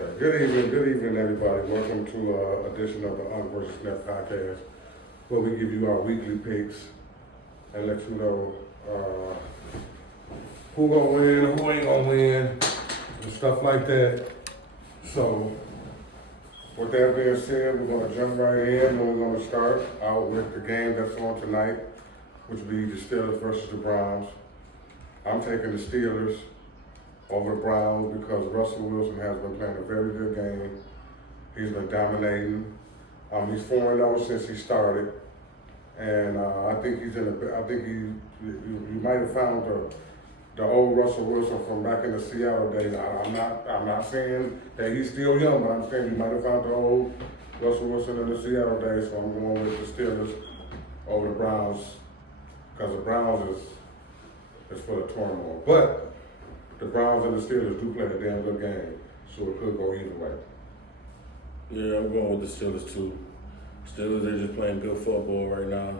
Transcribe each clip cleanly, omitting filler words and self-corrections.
Okay. Good evening, everybody. Welcome to edition of the Unk vs. Net podcast, where we give you our weekly picks and let you know who gonna win, who ain't gonna win, and stuff like that. So, with that being said, we're gonna jump right in, and we're gonna start out with the game that's on tonight, which will be the Steelers versus the Browns. I'm taking the Steelers over the Browns because Russell Wilson has been playing a very good game. He's been dominating. He's 4-0 since he started, and I think he's in a. I think you might have found the old Russell Wilson from back in the Seattle days. I'm not saying that he's still young, but I'm saying you might have found the old Russell Wilson in the Seattle days. So I'm going with the Steelers over the Browns because the Browns is full of turmoil, but the Browns and the Steelers do play a damn good game, so it could go either way. Yeah, I'm going with the Steelers too. Steelers, they're just playing good football right now.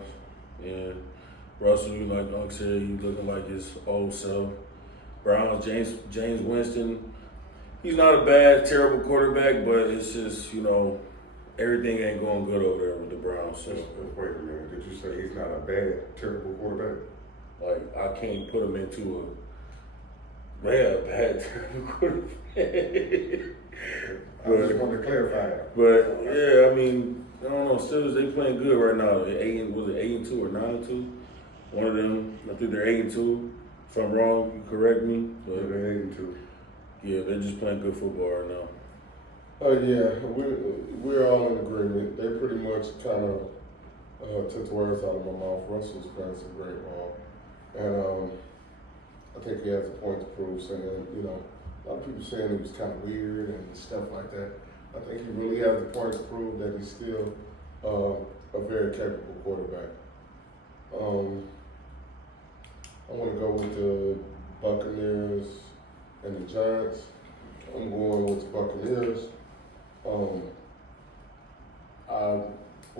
And Russell, like Unc said, he's looking like his old self. Browns, James Winston, he's not a bad, terrible quarterback, but it's just, everything ain't going good over there with the Browns. So. Wait a minute, did you say he's not a bad, terrible quarterback? Like, I can't put him into bad quarterback. I just wanted to clarify that. But yeah, I mean, I don't know. Steelers, they playing good right now. Was it 8-2 or 9-2? One of them. I think they're 8-2. If I'm wrong, you correct me. But they're 8-2. Yeah, they're just playing good football right now. Yeah, we're all in agreement. They pretty much kind of took the words out of my mouth. Russell's playing some great ball, and I think he has a point to prove. Saying, a lot of people saying he was kind of weird and stuff like that. I think he really has a point to prove that he's still a very capable quarterback. I want to go with the Buccaneers and the Giants. I'm going with the Buccaneers.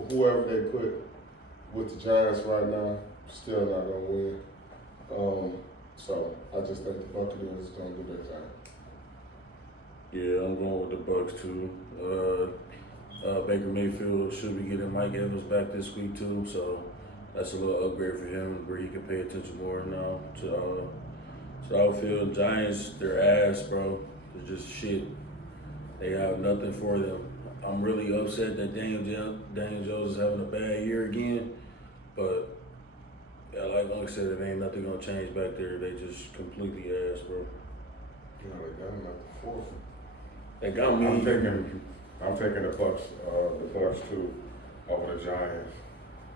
Whoever they put with the Giants right now, still not gonna win. So I just think the Buccaneers is gonna do their thing. Yeah, I'm going with the Bucks too. Baker Mayfield should be getting Mike Evans back this week too, so that's a little upgrade for him where he can pay attention more now to outfield. Giants, their ass, bro. They're just shit. They have nothing for them. I'm really upset that Daniel Jones is having a bad year again, but yeah, like Unc said, it ain't nothing gonna change back there. They just completely ass, bro. They got him at the fourth. They got me. I'm taking the Bucks too, over the Giants.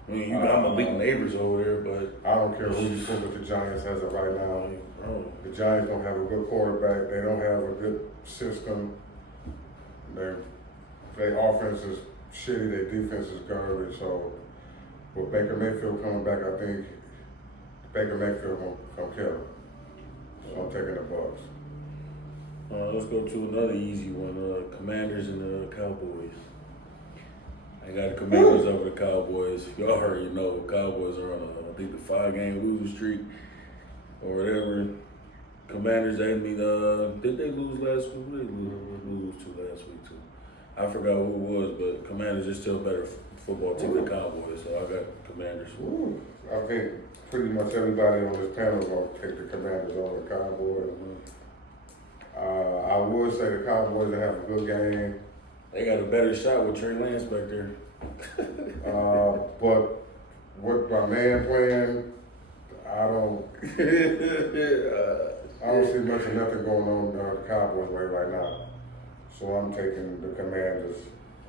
I mean, you got Malik Neighbors over there, but I don't care who you put with the Giants as of right now. The Giants don't have a good quarterback. They don't have a good system. Their offense is shitty. Their defense is garbage. So with Baker Mayfield coming back, I think Baker Mayfield will come kill him. So I'm taking the Bucks. Let's go to another easy one. Commanders and the Cowboys. I got the Commanders over the Cowboys. Y'all already know Cowboys are on I think the 5-game losing streak or whatever. Commanders, did they lose last week? Who did they lose to last week too? I forgot who it was, but Commanders is still a better football team than Cowboys, so I got Commanders. Ooh. I think pretty much everybody on this panel is going to take the Commanders over the Cowboys. I would say the Cowboys will have a good game. They got a better shot with Trey Lance back there. But with my man playing, I don't see much of nothing going on the Cowboys way right now. So I'm taking the Commanders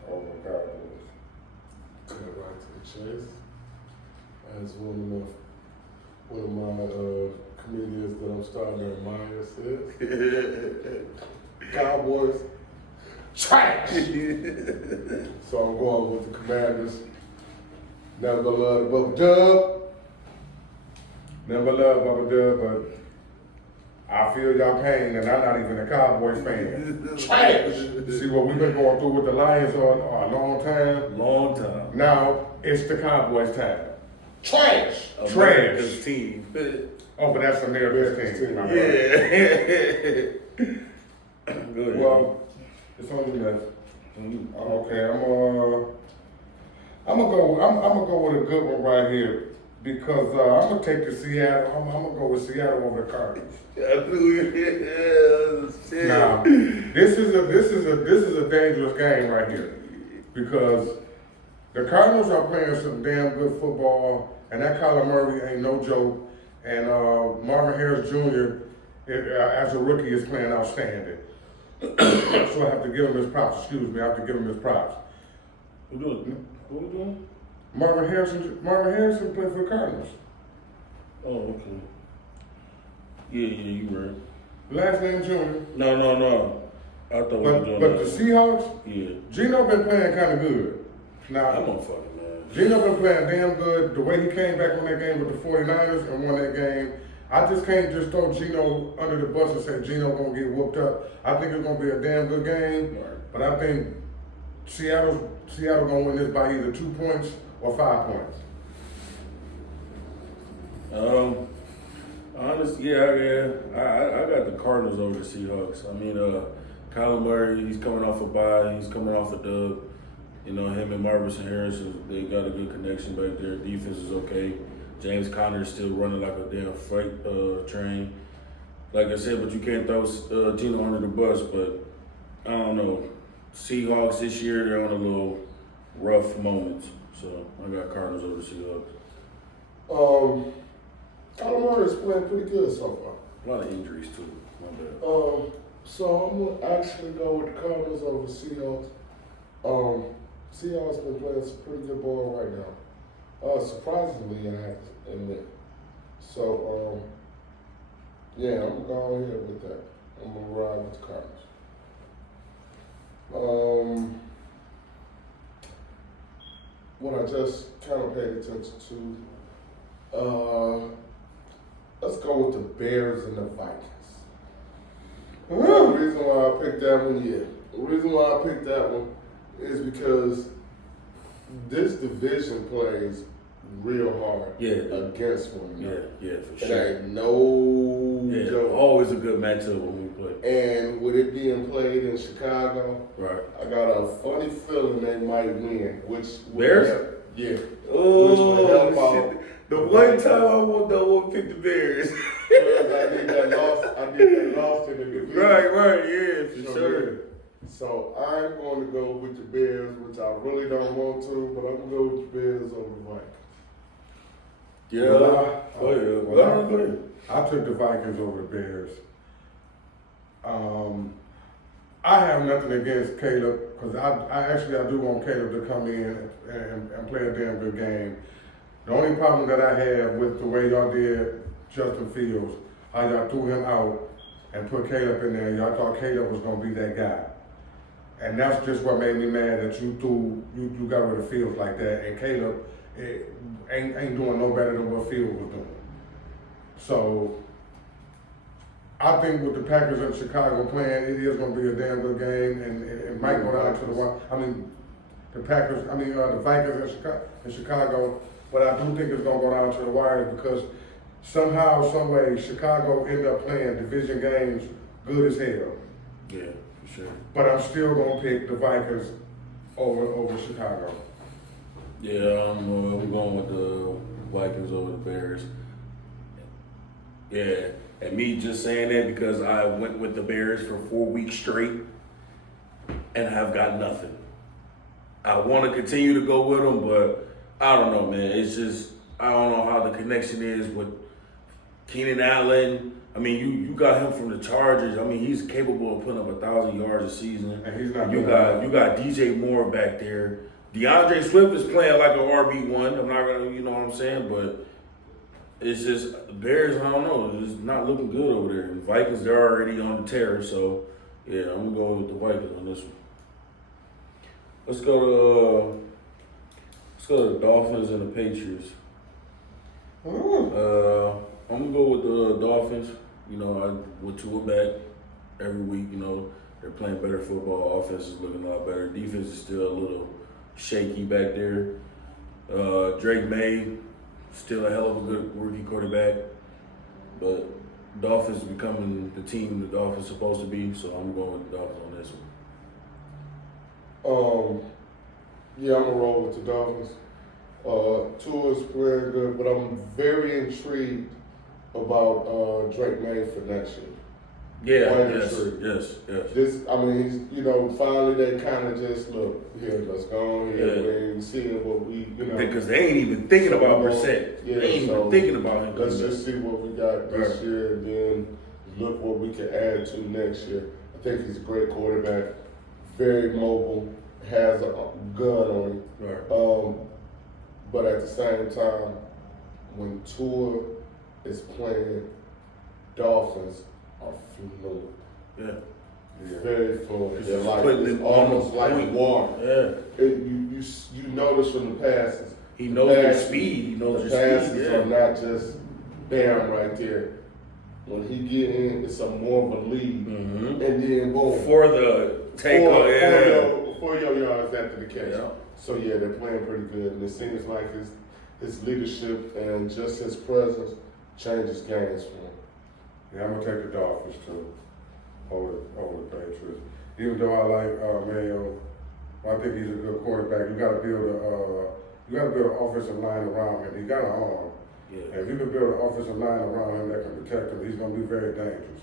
over the Cowboys. Cut right to the chase. As one of my comedians that I'm starting to admire said, Cowboys, trash! So I'm going with the Commanders. Never gonna love the Bubba Dub. Never loved Bubba Dub, but I feel y'all pain, and I'm not even a Cowboys fan. Trash! See what we've been going through with the Lions for a long time? Long time. Now it's the Cowboys' time. Trash! America's team. Oh, but that's America's team. Yeah. Go ahead. Well, It's on you, Ness. Mhm. Okay, I'm gonna go with a good one right here because I'm gonna take the Seattle. I'm gonna go with Seattle over the Cardinals. I knew it. Shit. Now, this is a dangerous game right here because the Cardinals are playing some damn good football, and that Kyler Murray ain't no joke. And Marvin Harris Jr. As a rookie is playing outstanding. So I have to give him his props. Excuse me, I have to give him his props. Who doing? Who we doing? Marvin Harrison played for the Cardinals. Oh, okay. Yeah, you right. Last name Jr. No. I thought we were doing But the that. Seahawks, Yeah. Gino been playing kind of good. I'm Now, on fucking man. Gino been playing damn good. The way he came back on that game with the 49ers and won that game, I just can't just throw Gino under the bus and say Gino gonna get whooped up. I think it's gonna be a damn good game, Right. but I think Seattle gonna win this by either 2 points or 5 points. Honestly, yeah. I got the Cardinals over the Seahawks. I mean, Kyler Murray, he's coming off a bye. He's coming off a dub. You know, him and Marvin Harrison, they got a good connection back there. Defense is okay. James Conner is still running like a damn freight train. Like I said, but you can't throw Gino under the bus. But I don't know. Seahawks this year, they're on a little rough moment. So I got Cardinals over the Seahawks. Kyler Murray is playing pretty good so far. A lot of injuries too. My bad. So I'm gonna actually go with the Cardinals over Seahawks. Seahawks been playing some pretty good ball right now. Surprisingly, I have to admit. So, yeah, I'm gonna go ahead with that. I'm gonna ride with the Cardinals. What I just kind of paid attention to, let's go with the Bears and the Vikings. The reason why I picked that one, the reason why I picked that one is because this division plays real hard against one another. Yeah, for It sure. ain't no joke. Always a good matchup when we play. And with it being played in Chicago, Right. I got a funny feeling they might win. Which would Bears? help- yeah. Oh, Which would help out. shit. The one time I won't pick the Bears. I did that lost in the division. right, yeah, for So, sure. yeah. So I'm going to go with the Bears, which I really don't want to, but I'm going to go with the Bears over the Vikings. Yeah. Well, Go ahead. I took the Vikings over the Bears. I have nothing against Caleb because I do want Caleb to come in and play a damn good game. The only problem that I have with the way y'all did Justin Fields, how y'all threw him out and put Caleb in there, y'all thought Caleb was gonna be that guy. And that's just what made me mad that you got rid of Fields like that, and Caleb ain't doing no better than what Fields was doing. So I think with the Packers in Chicago playing, it is going to be a damn good game, and it might go down to the wire. The Vikings in Chicago, but I do think it's going to go down to the wire because somehow, some way, Chicago end up playing division games good as hell. Yeah, for sure. But I'm still going to pick the Vikings over Chicago. Yeah, I'm going with the Vikings over the Bears. Yeah, and me just saying that because I went with the Bears for 4 weeks straight and have got nothing. I want to continue to go with them, but I don't know, man. It's just, I don't know how the connection is with Keenan Allen. I mean, you got him from the Chargers. I mean, he's capable of putting up 1,000 yards a season. And he's not You got DJ Moore back there. DeAndre Swift is playing like a RB1. I'm not gonna, you know what I'm saying, but it's just the Bears. I don't know. It's not looking good over there. The Vikings, they're already on the tear. So yeah, I'm gonna go with the Vikings on this one. Let's go to the Dolphins and the Patriots. I'm gonna go with the Dolphins. You know, I with Tua back every week. You know, they're playing better football. Offense is looking a lot better. Defense is still a little shaky back there. Drake May, still a hell of a good rookie quarterback, but Dolphins becoming the team the Dolphins supposed to be. So I'm going with the Dolphins on this one. Yeah, I'm gonna roll with the Dolphins. Tua's playing good, but I'm very intrigued about Drake May for next year. Yeah, Why yes, intrigued? yes. This, I mean, he's, finally they kind of just look here. Let's go on here. Yeah. We ain't seeing what we, Because they ain't even thinking So, about Brissett. yeah, They ain't so even thinking about him. Let's just see what we got this Right. year, and then look what we can add to next year. I think he's a great quarterback, very mobile, has a gun on him. Right. But at the same time, when Tua is playing, Dolphins are fluent. Yeah. Very fluent. It's They're just like, putting it's it on almost the like point. water. Yeah. You notice from the passes. He the knows your passes- speed. He knows the your passes speed. are Yeah. not just bam right there. When he get in, it's a more of a lead, Mm-hmm. and then boom, For the takeoff. Yeah. 4 yards after the catch. Yeah. So yeah, they're playing pretty good, and it seems like his leadership and just his presence changes games for him. Yeah, I'm gonna take the Dolphins too, over the Patriots. Even though I like Mayo, I think he's a good quarterback. You gotta build an offensive line around him. He got an arm. Yeah. And if you can build an offensive line around him that can protect him, he's gonna be very dangerous.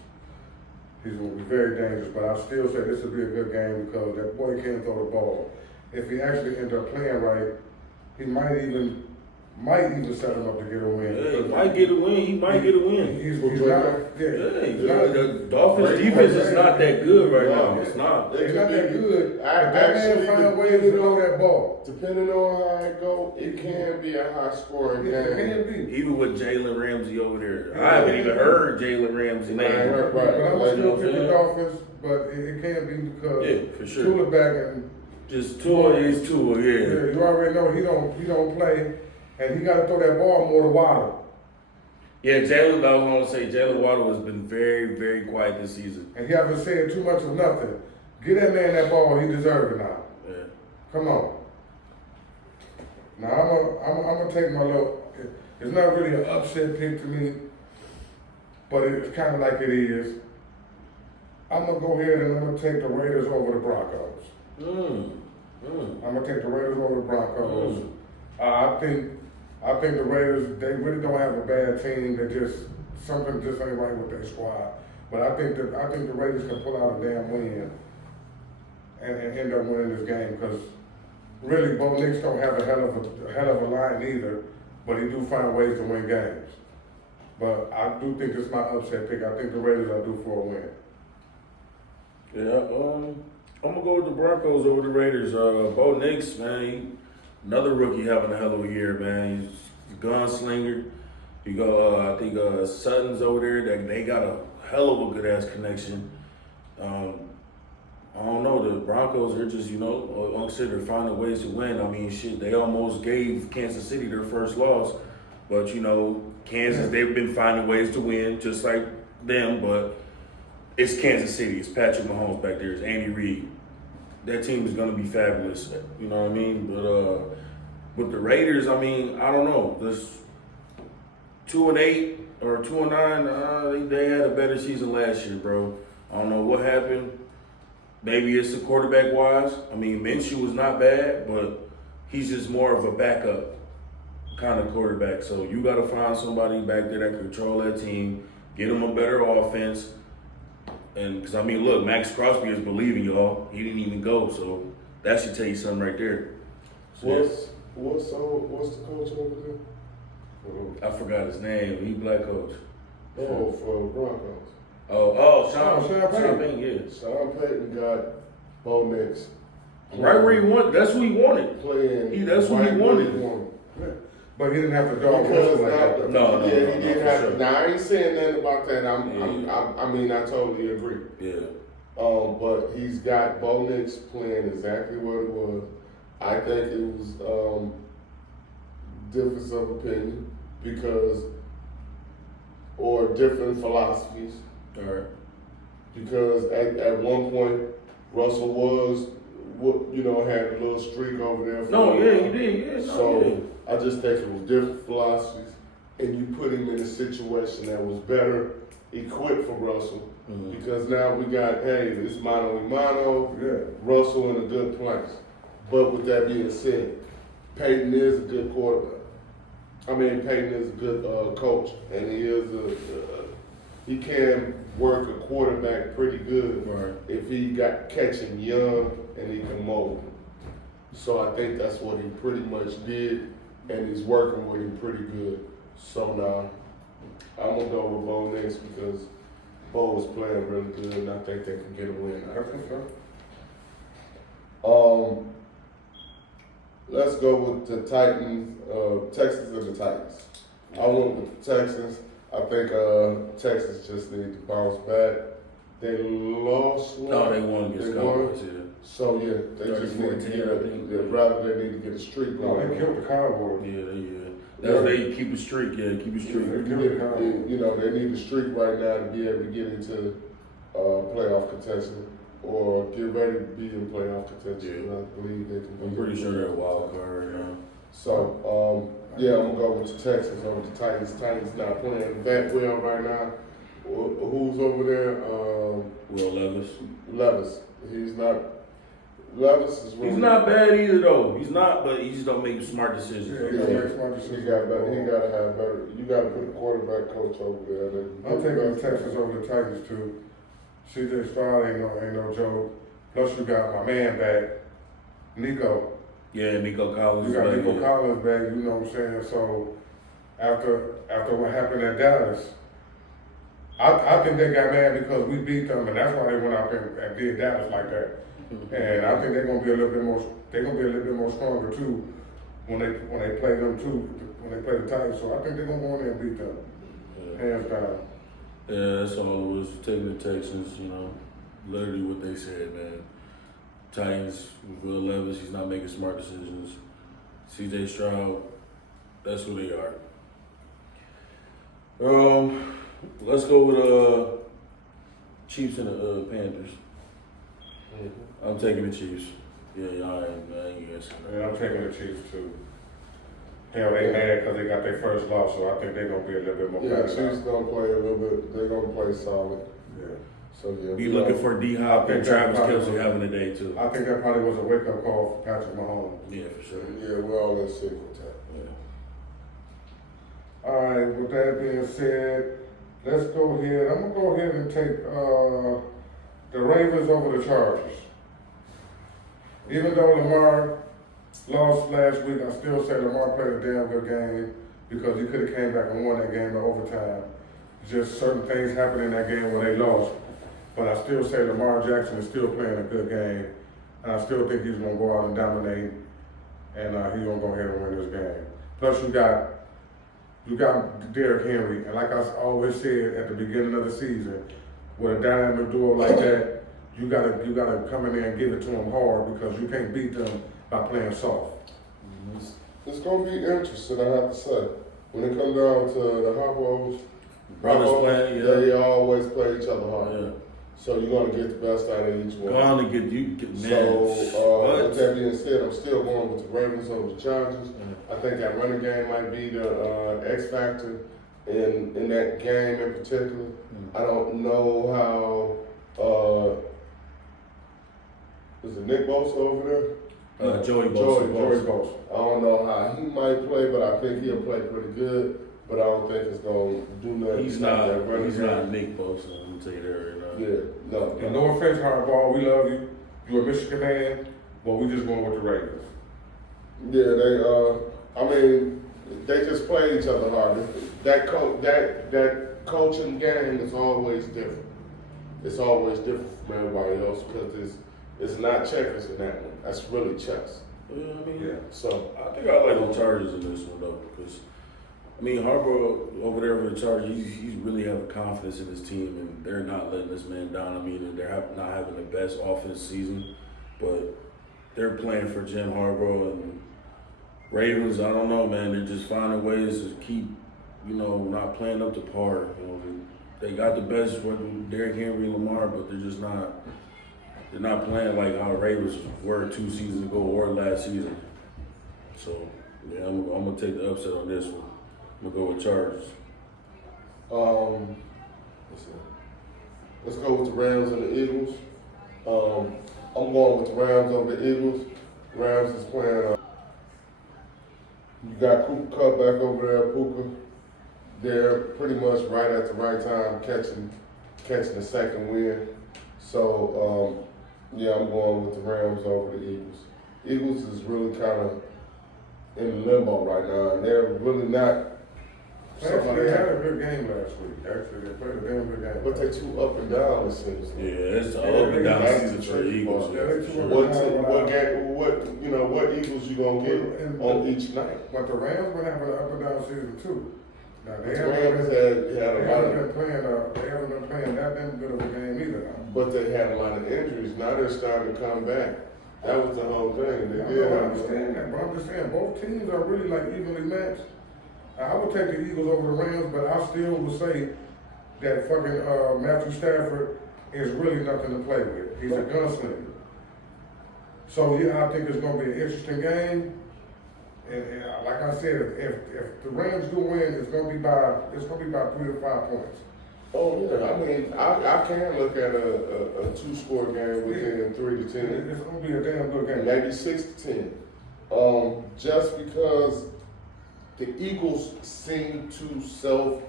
He's gonna be very dangerous. But I still say this will be a good game because that boy can throw the ball. If he actually ends up playing right, he might even set him up to get a win. Yeah, he might get a win. He might get a win. He's Well, not. Yeah, He's not. the Dolphins' Great defense is player. not that good right No. now. It's not. It's not that good. I But that man actually find ways to throw that ball. Depending on how it go, it can be a high scoring It game. can be. Even with Jalen Ramsey over there, I haven't even heard Jalen Ramsey's I ain't name. heard- But I'm Right. still pick the Yeah. Dolphins, but it can be because Yeah, for sure. Tua back and Just Tua is Tua, yeah, yeah. you already know he don't play, and he got to throw that ball more to Waddle. Yeah, Jalen, I was going to say, Jalen Waddle has been very, very quiet this season. And he haven't said too much of nothing. Get that man that ball, he deserves it now. Yeah. Come on. Now I'm gonna take my little. It's not really an upset pick to me, but it's kind of like it is. I'm gonna go ahead and I'm gonna take the Raiders over the Broncos. I'm gonna take the Raiders over the Broncos. I think the Raiders, they really don't have a bad team. They just something just ain't right with their squad. But I think the Raiders can pull out a damn win and end up winning this game because really Bo Nix don't have a hell of a line either, but he do find ways to win games. But I do think it's my upset pick. I think the Raiders are due for a win. Yeah, I'm gonna go with the Broncos over the Raiders. Bo Nix, man, another rookie having a hell of a year, man. He's a gunslinger. You go, I think Sutton's over there. That they got a hell of a good ass connection. I don't know. The Broncos are just, like I said, they're finding ways to win. I mean, shit, they almost gave Kansas City their first loss, but Kansas, they've been finding ways to win, just like them. But it's Kansas City. It's Patrick Mahomes back there. It's Andy Reid. That team is going to be fabulous. You know what I mean? But with the Raiders, I mean, I don't know. This 2-8 or 2-9, they had a better season last year, bro. I don't know what happened. Maybe it's the quarterback wise. I mean, Minshew was not bad, but he's just more of a backup kind of quarterback. So you got to find somebody back there that can control that team, get them a better offense. And because, I mean, look, Max Crosby is believing y'all. He didn't even go, so that should tell you something right there. So, What's the coach over there? I forgot his name. He black coach. Oh, for Broncos. Sean Payton. Payton, yeah. Sean Payton got Bo Nix. Right where he wanted. That's who he wanted. Playing. That's what he right where wanted. Yeah. But he didn't have to dog Because Russell like that. No, he didn't for have sure. to. Now I ain't saying nothing about that. Yeah. I mean, I totally agree. Yeah. But he's got Bo Nix playing exactly what it was. I think it was difference of opinion or different philosophies. All right. Because at one point Russell was, had a little streak over there. No, yeah, he did. Yeah, So I just think it was different philosophies, and you put him in a situation that was better equipped for Russell. because now we got, hey, it's mano a mano, Yeah. Russell in a good place. But with that being said, Peyton is a good quarterback. I mean, Peyton is a good coach, and he can work a quarterback pretty good Right. if he got catching young and he can mold him. So I think that's what he pretty much did, and he's working with him pretty good. So now I'm gonna go with Bo next because Bo is playing really good, and I think they can get a win out of That's it. what's up. Let's go with the Titans, Texans and the Titans. I went with the Texans. I think Texas just need to bounce back. They lost one. No, they won against They won. Cowboys. Yeah. So yeah, they just need to 34-10, get I think. they need to get a streak No, they going. killed the Cowboys. Yeah. That's they keep a streak. Yeah, keep a streak. You know, they need a streak right now to be able to get into playoff contention or get ready to be in playoff contention. Yeah. I believe they can. I'm pretty sure they're a wild card right now. So, yeah, I'm gonna go with the Texans over the Titans. Titans not playing that well right now. Who's over there? Will Levis. Levis. Levis is really. He's not bad either though. He's not, but he just don't make smart decisions. Yeah, he don't make smart decisions. He gotta have better. You gotta put a quarterback coach over there. I'm taking the Texans over the Titans too. CJ Stroud ain't no joke. Plus you got my man back, Nico. Yeah, Nico Collins. You got is Nico back, Collins back, you know what I'm saying? So after what happened at Dallas, I think they got mad because we beat them, and that's why they went out there and did Dallas like that. And I think they're gonna be a little bit more stronger too when they play them too, when they play the Titans. So I think they're gonna go in there and beat them. Yeah. Hands down. Yeah, that's all it was. Taking the Texans, you know, literally what they said, man. Titans, Will Levis, he's not making smart decisions. CJ Stroud, that's who they are. Let's go with Chiefs and the Panthers. I'm taking the Chiefs. Yeah, I ain't guessing. And I'm taking the Chiefs too. Hell, they mad because they got their first loss, so I think they're gonna be a little bit more. Yeah, better now. Chiefs gonna play a little bit. They're gonna play solid. Yeah. So yeah. Be looking for D-Hop and Travis Kelce having a day too. I think that probably was a wake-up call for Patrick Mahomes. Yeah, for sure. Yeah, we're all in sync with that. Yeah. All right, with that being said, let's go ahead. I'm gonna go ahead and take the Ravens over the Chargers. Even though Lamar lost last week, I still say Lamar played a damn good game because he could have came back and won that game in overtime. Just certain things happened in that game where they lost. But I still say Lamar Jackson is still playing a good game. And I still think he's going to go out and dominate. And he's going to go ahead and win this game. Plus you got Derrick Henry. And like I always said at the beginning of the season, with a dynamic duo like that, you gotta come in there and give it to them hard because you can't beat them by playing soft. It's gonna be interesting, I have to say. When it comes down to the Harbaughs, Brothers playing, yeah. they always play each other hard. Yeah. So you're gonna get the best out of each one. Going to get man. So with that being said, I'm still going with the Ravens over the Chargers. I think that running game might be the X factor in that game in particular. I don't know how is it Nick Bosa over there? Joey Bosa. Joey Bosa. I don't know how he might play, but I think he'll play pretty good. But I don't think it's gonna do nothing. He's to stop that running He's game. not Nick Bosa. I'm gonna tell you that right now. Yeah, no. And no offense, Hardball, we love you. You're a Michigan man, but we just going with the Ravens. Yeah, I mean, they just play each other hard. That coaching game is always different. It's always different from everybody else because it's not checkers in that one. That's really chess. Yeah, I mean, Yeah. So I think I like the Chargers in this one though, because I mean Harbaugh over there for the Chargers, he's really having confidence in his team, and they're not letting this man down. I mean, they're not having the best offense season, but they're playing for Jim Harbaugh and Ravens. I don't know, man. They're just finding ways to keep, not playing up to par. They got the best with Derrick Henry and Lamar, but they're just not. They're not playing like how Ravens were 2 seasons ago or last season. So, yeah, I'm gonna take the upset on this one. I'm gonna go with Chargers. let's see. Let's go with the Rams and the Eagles. I'm going with the Rams over the Eagles. Rams is playing. You got Cooper Cup back over there, Puka. They're pretty much right at the right time, catching the second win. So yeah, I'm going with the Rams over the Eagles. Eagles is really kind of in limbo right now, and they're really not. Actually, they had a good game last week. Actually, they played a damn good game. But they too up and down, it seems. Yeah, it's all up and down That's season the for the tricky Eagles. part. Yeah, they too What Eagles you gonna get on each night? But the Rams been having an up and down season too. Now The they Rams haven't had a lot been of, playing. They haven't been playing that damn good of a game either. Now. but they had a lot of injuries. Now they're starting to come back. That was the whole thing. They I did don't have understand that, but I'm just saying both teams are really like evenly matched. I would take the Eagles over the Rams, but I still would say that fucking Matthew Stafford is really nothing to play with. He's a gunslinger. So yeah, I think it's gonna be an interesting game. And like I said, if the Rams do win, it's gonna be by 3 to 5 points. Oh yeah, I mean, I can look at a 2-score game within 3 to 10, It's gonna be a damn good game. maybe 6 to 10. Just because the Eagles seem to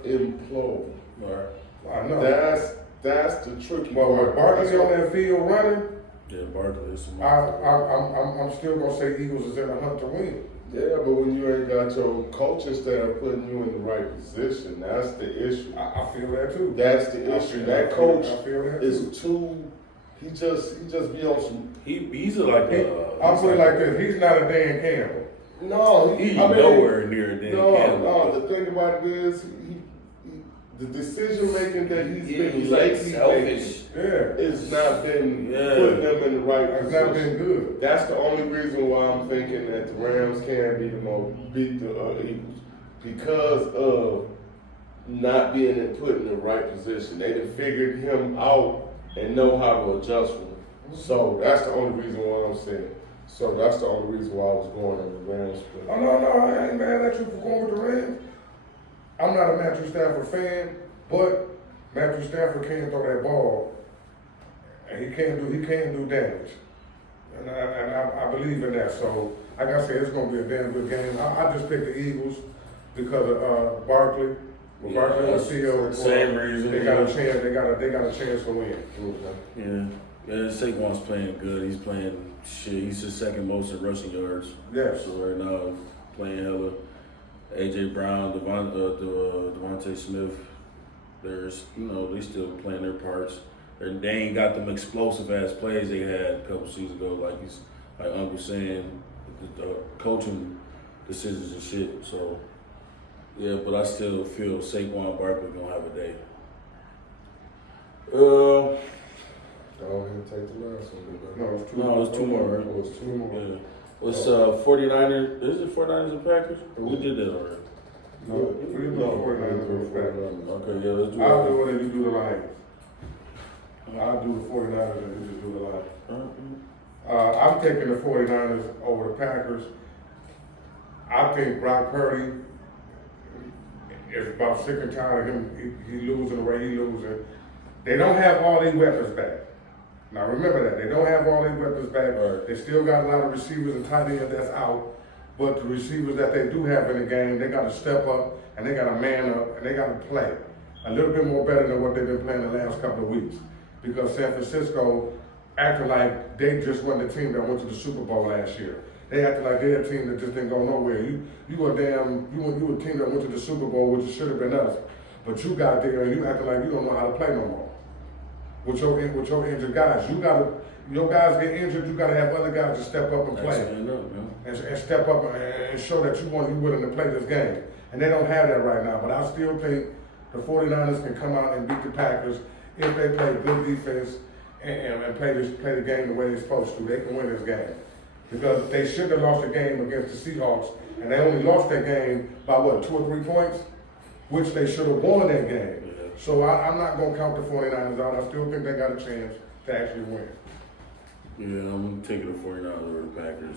self-implode. Right. I know. That's the tricky But with part. Barkley on that field running, Yeah, Barkley is some. I'm still gonna say Eagles is in the hunt to win. Yeah, but when you ain't got your coaching staff putting you in the right position, that's the issue. I feel that too. That's the issue. That coach I feel that is too. He just be on some. He's like I'll put it like this: he's not a Dan Campbell. No, He's I mean, nowhere near Dan Campbell. No, the thing about it is, the decision making that He's like lately selfish. Yeah, it's not been Yeah. putting them in the right it's position. not been good. That's the only reason why I'm thinking that the Rams can beat the Eagles, because of not being put in the right position. They done figured him out and know how to adjust for him. So that's the only reason why I'm saying. So that's the only reason why I was going on the Rams. Oh no, I ain't mad at you for going with the Rams. I'm not a Matthew Stafford fan, but Matthew Stafford can throw that ball, and he can do damage, and I believe in that. So like I said, it's gonna be a damn good game. I just picked the Eagles because of Barkley. With Yeah, Barkley on the that's field, same reason. they got a chance. They got a chance to win. Yeah, Saquon's playing good. He's playing shit. He's the second most in rushing yards. Yes. So right now, playing hella. AJ Brown, Devontae Smith. There's, they still playing their parts. They ain't got them explosive ass plays they had a couple seasons ago, like Uncle saying, the coaching decisions and shit. So yeah, but I still feel Saquon Barkley gonna have a day. Go ahead and take the last one. No, it's two more. Right? Oh, it's 2 more. Yeah. What's 49ers? Is it 49ers and Packers? We did that already. No, we didn't do 49ers or Packers. Okay, yeah, let's do I'll it. do it and you do the Lions. I'll do the 49ers and you just do the Lions. I'm taking the 49ers over the Packers. I think Brock Purdy is about sick and tired of him. He losing the way he losing. They don't have all these weapons back. Now remember that. They don't have all these weapons back. Right. They still got a lot of receivers and tight ends that's out. But the receivers that they do have in the game, they got to step up and they got to man up and they got to play a little bit more better than what they've been playing the last couple of weeks. Because San Francisco acted like they just won the team that went to the Super Bowl last year. They acted like they're a team that just didn't go nowhere. You a team that went to the Super Bowl, which should have been us. But you got there and you acted like you don't know how to play no more. With your injured guys, your guys get injured. You got to have other guys to step up and play, and step up and show that you're willing to play this game. And they don't have that right now. But I still think the 49ers can come out and beat the Packers if they play good defense and play the game the way they're supposed to. They can win this game because they should have lost the game against the Seahawks, and they only lost that game by 2 or 3 points, which they should have won that game. So I'm not going to count the 49ers out. I still think they got a chance to actually win. Yeah, I'm taking the 49ers over the Packers.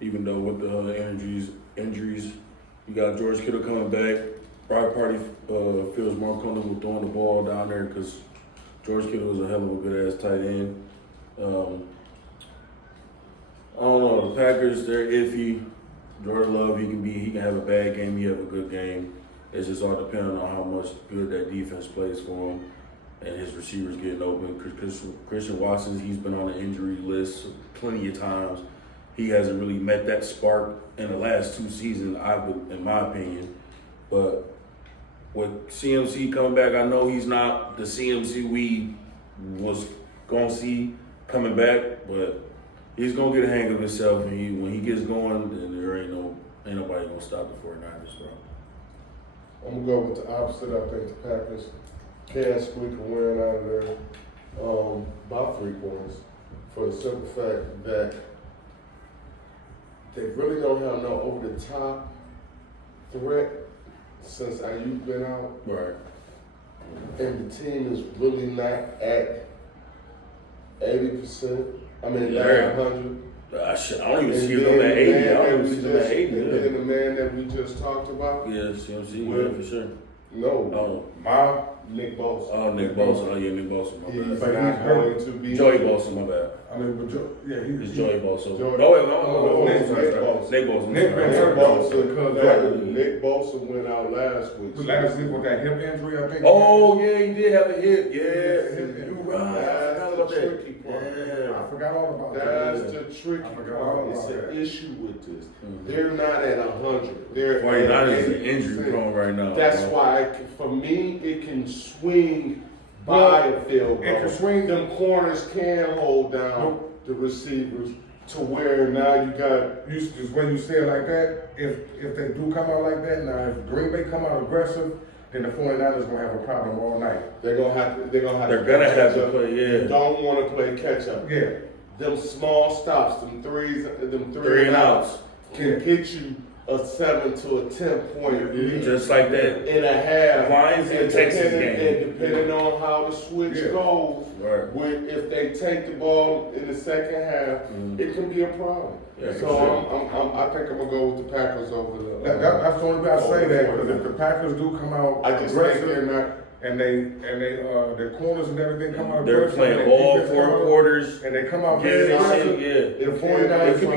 Even though with the injuries, you got George Kittle coming back. Brock Purdy feels more comfortable throwing the ball down there because George Kittle is a hell of a good ass tight end. I don't know. The Packers, they're iffy. Jordan Love, he can have a bad game, he have a good game. It's just all depending on how much good that defense plays for him and his receivers getting open. Christian Watson, he's been on the injury list plenty of times. He hasn't really met that spark in the last 2 seasons, in my opinion. But with CMC coming back, I know he's not the CMC we was gonna see coming back, but he's gonna get a hang of himself, and when he gets going, then there ain't nobody gonna stop the 49ers, bro. I'm gonna go with the opposite. I think the Packers can squeak a win out of there by 3 points for the simple fact that they really don't have no over-the-top threat since Ayuk been out. Right. And the team is really not at 80%. I mean, Yeah. 100. I don't even see them at 80. I don't even see them at 80. And then the man that we just talked about? Yeah, CMC, Well, yeah, for sure. No. My Nick Bosa. Oh, Nick Bosa. Oh, yeah, Nick Bosa, my He's bad. not going to be. Joey Bosa, my bad. I mean, but It's Joey Bosa. Joey- No, wait, Nick Nick Bosa. Bosa. Nick Bosa. Nick Nick Bosa. Bosa, Nick Bosa went out last week. last week with that hip injury, I think. Oh, yeah, he did have a hit. Yeah, Yeah. you're right. I That's forgot the about that. tricky part. Yeah. I forgot all about That's that. the tricky I forgot part. all It's about an that. issue with this. Mhm. They're not at 100. They're 49ers at is injury 80%. prone right now. That's bro. why, for me, it can swing by a field It can goal. swing. Them corners can hold down the receivers to where now you got. Just when you say it like that, if they do come out like that, now if Green Bay come out aggressive, then the 49ers gonna have a problem all night. They're gonna have to. They're gonna have They're to. gonna play have to catch up. play, yeah. You don't want to play catch up. Yeah. Them small stops, them threes, them Three and outs. can get you a 7 to a 10-point lead. Just like that. In a half. Lions and And Texas depending- game. And depending on how the switch Yeah. goes, Right. if they take the ball in the second half, it can be a problem. Yeah, for So sure. I think I'm gonna go with the Packers over the. That's the only way I say that, because if the Packers do come out I just think they're aggressive, not. and their corners and everything come out They're aggressive, playing and all defense 4 come out, quarters. and they come out Yeah, very yeah, aggressive, yeah. the It 49ers, could be,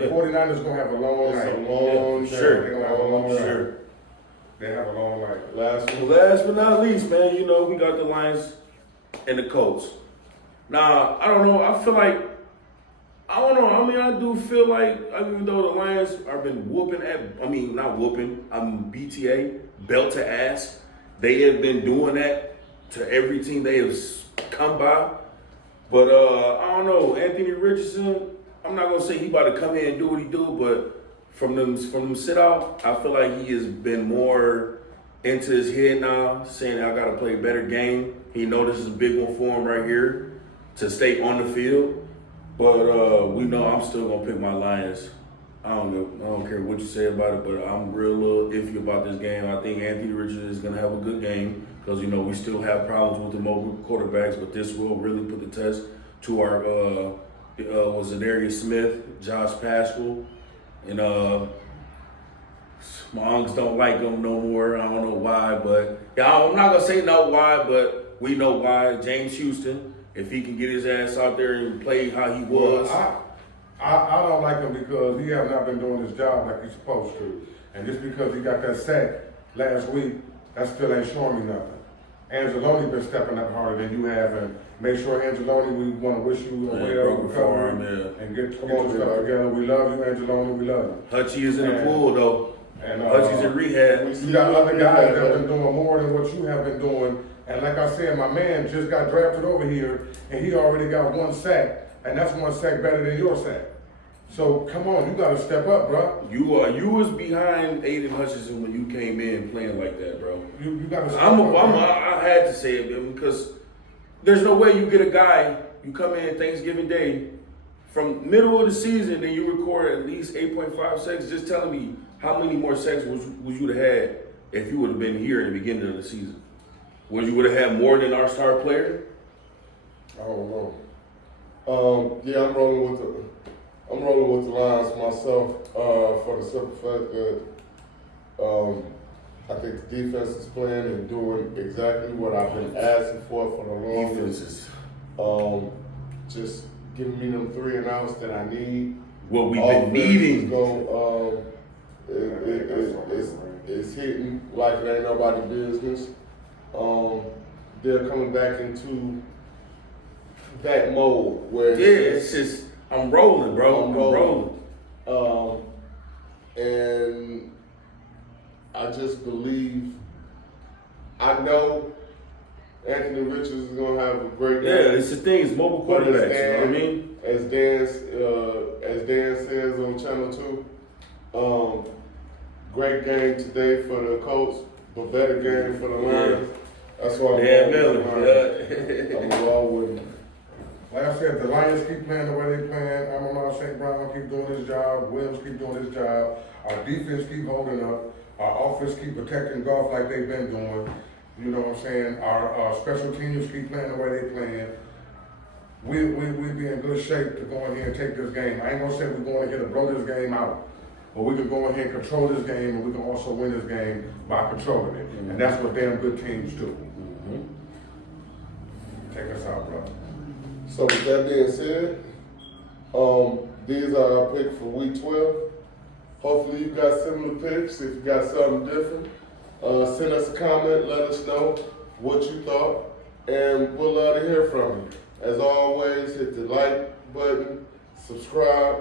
the 49ers gonna have a long It's a night. long Yeah, for sure. They're gonna have a long night. Sure. They have a long night. Last Well, one. last but not least, man, we got the Lions and the Colts. Now, I don't know. I feel like, I don't know. I mean, I do feel like, even though the Lions have been not whooping, BTA, belt to ass. They have been doing that to every team they have come by. But I don't know. Anthony Richardson, I'm not going to say he about to come in and do what he do, but from them sit out, I feel like he has been more into his head now, saying I got to play a better game. He know this is a big one for him right here to stay on the field. But we know I'm still gonna pick my Lions. I don't care what you say about it, but I'm real little iffy about this game. I think Anthony Richardson is gonna have a good game because we still have problems with the mobile quarterbacks, but this will really put the test to our was it Darius Smith, Josh Paschal, and my uncles don't like him no more. I don't know why, but I'm not gonna say no why, but we know why. James Houston, if he can get his ass out there and play how he was. I don't like him because he has not been doing his job like he's supposed to. And just because he got that sack last week, that still ain't showing me nothing. Angeloni been stepping up harder than you have, and make sure Angeloni, we want to wish you a well recovery and get your stuff together. We love you, Angeloni. We love you. Hutchie is in the pool though. And Hutchie's in rehab. You got other guys that have been doing more than what you have been doing. And like I said, my man just got drafted over here, and he already got 1 sack, and that's 1 sack better than your sack. So come on, you got to step up, bro. You was behind Aiden Hutchinson when you came in playing like that, bro. You got to step up. I had to say it, man, because there's no way you get a guy, you come in Thanksgiving Day, from middle of the season, then you record at least 8.5 sacks. Just telling me how many more sacks would you have had if you would have been here in the beginning of the season? Would you would have had more than our star player? I don't know. Yeah, I'm rolling with the Lions myself for the simple fact that I think the defense is playing and doing exactly what I've been asking for the longest. Defenses. Just giving me them 3 and outs that I need. What we've been Offense needing. It's hitting like it ain't nobody business. They're coming back into that mode where It's just, I'm rolling, bro. I'm rolling. And I just believe, I know Anthony Richards is gonna have a great game. Yeah, it's the thing. It's mobile But as quarterbacks. You know what I Dan- mean? As Dan says on Channel 2, great game today for the Colts, but better game for the Lions. That's why I'm Dan going with the Lions. Miller. I'm going with him. Like I said, the Lions keep playing the way they playing. Amon St. Brown keep doing his job. Williams keep doing his job. Our defense keep holding up. Our offense keep protecting golf like they've been doing. You know what I'm saying? Our special teams keep playing the way they playing. We'll be in good shape to go in here and take this game. I ain't gonna say we're going in here to blow this game out. But we can go in here and control this game, and we can also win this game by controlling it. And that's what damn good teams do. Take us out, bro. So with that being said, these are our picks for week 12. Hopefully you got similar picks. If you got something different, send us a comment, let us know what you thought, and we'll love to hear from you. As always, hit the like button, subscribe,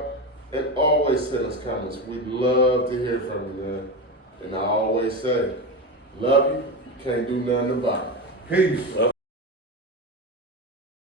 and always send us comments. We'd love to hear from you, man. And I always say, love you, can't do nothing about it. Peace.